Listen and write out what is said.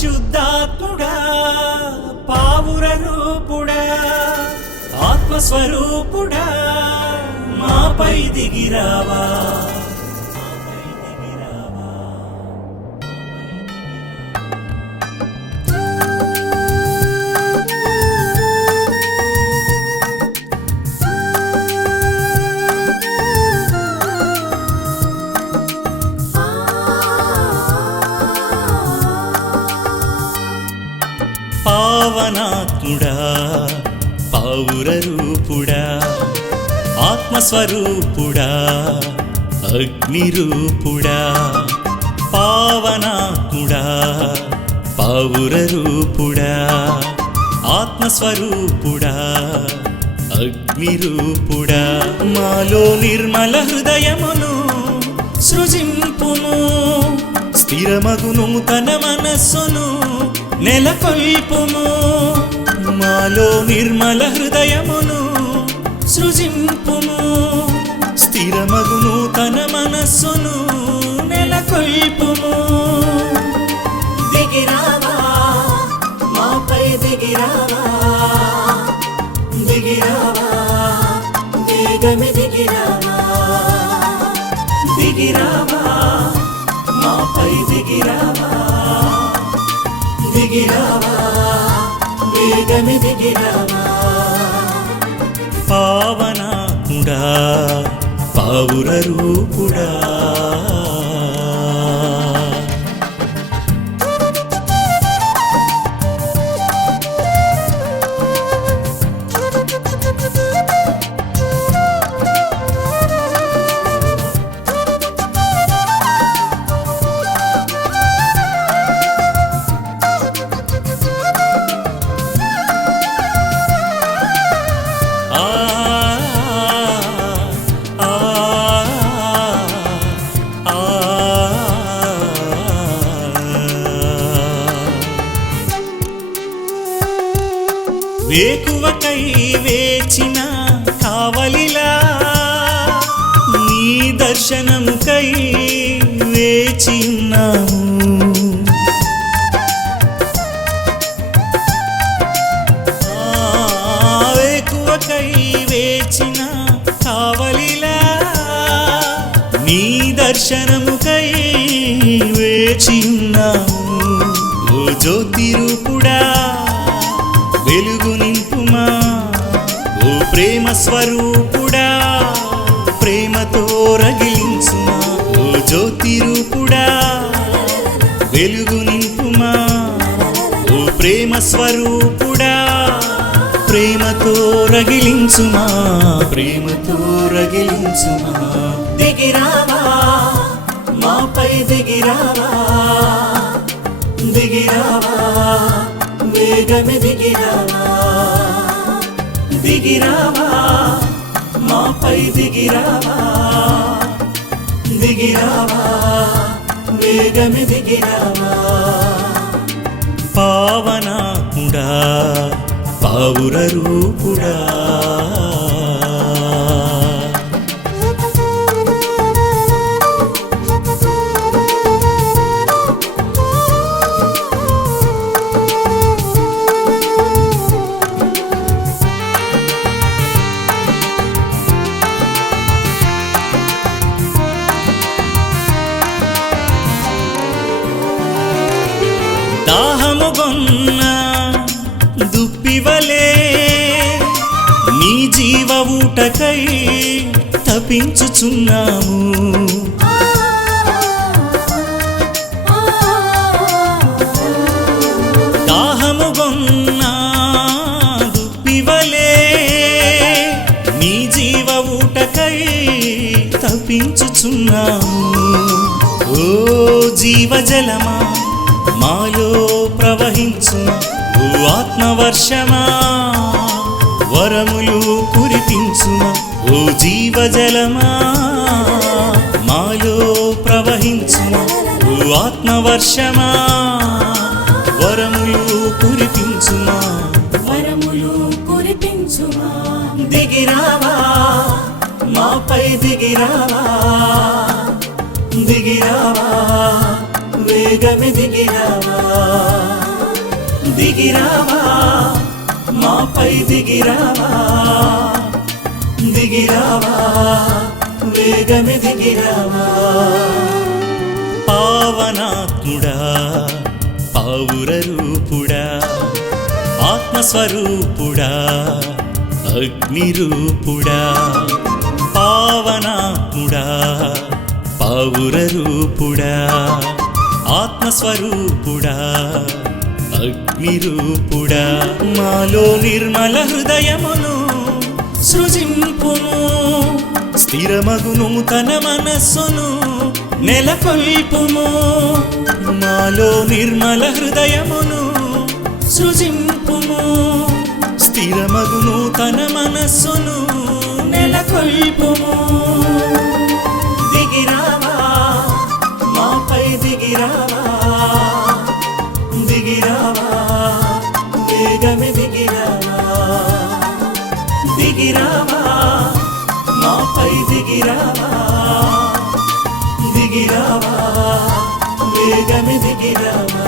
పరిశుద్ధాత్ముడా పావుర రూపుడా ఆత్మస్వరూపుడా మాపై దిగిరావా పావనాత్ముడా పావుర రూపుడా ఆత్మస్వరూపుడా అగ్నిరూపుడా పావనాత్ముడా పావుర రూపుడా ఆత్మస్వరూపుడా అగ్నిరూపుడా. మాలో నిర్మల హృదయమును సృజింపుము స్థిరమగును తన మనస్సును నెలకొల్పుము. మాలో నిర్మల హృదయమును సృజింపుము. స్థిరమగును తన మనస్సును. పౌర పావుర రూపుడా. వేకువకై వేచిన కావలిలా నీ దర్శనముకై వేచి ఉన్నాము. వేకువకై వేచిన కావలిలా నీ దర్శనముకై వేచి ఉన్నాము. ఓ జ్యోతి రూపుడా వెలుగు నింపుమా? ఓ ప్రేమ స్వరూపుడా ప్రేమతో రగిలించుమా? ఓ జ్యోతి రూపుడా వెలుగు నింపుమా? ఓ ప్రేమ స్వరూపుడా ప్రేమతో రగిలించుమా? ప్రేమతో రగిలించుమా? దిగిరావా మాపై దిగిరావా? దిగిరావా? వేగమి దిగిరావా దిగిరావా మాపై దిగిరావా దిగిరావా వేగమి దిగిరావా పావనాత్ముడా పావుర రూపుడా? జీవలే. నీ జీవ ఊటకై తపించుచున్నాము. దాహముగొన్న దుప్పివలే. నీ జీవ ఊటకై తపించుచున్నాము. ఓ జీవజలమా మాలో ప్రవహించుమా ఓ ఆత్మవర్షమా? వరములు కురిపించుమా ఓ జీవజలమా? మాలో ప్రవహించుమా ఓ ఆత్మవర్షమా? వరములు కురిపించుమా. వరములు కురిపించుమా. దిగిరావా? మాపై దిగిరావా? దిగిరావా? వేగమి దిగిరావా? దిగిరావా? మాపై దిగిరావా? దిగిరావా? వేగమి దిగిరావా? పావనాత్ముడా పావుర రూపుడా ఆత్మస్వరూపుడా అగ్నిరూపుడా పావనాత్ముడా పావుర రూపుడా ఆత్మస్వరూపుడా అగ్నిరూపుడా మాలో నిర్మల హృదయమును సృజింపును స్థిరమగును తన మనస్సును నెలకొల్పుము. మాలో నిర్మల హృదయమును సృజింపుము. స్థిరమగును తన మనస్సును దిగిరావా మాపై దిగిరావా దిగిరావా వేగమి దిగిరావా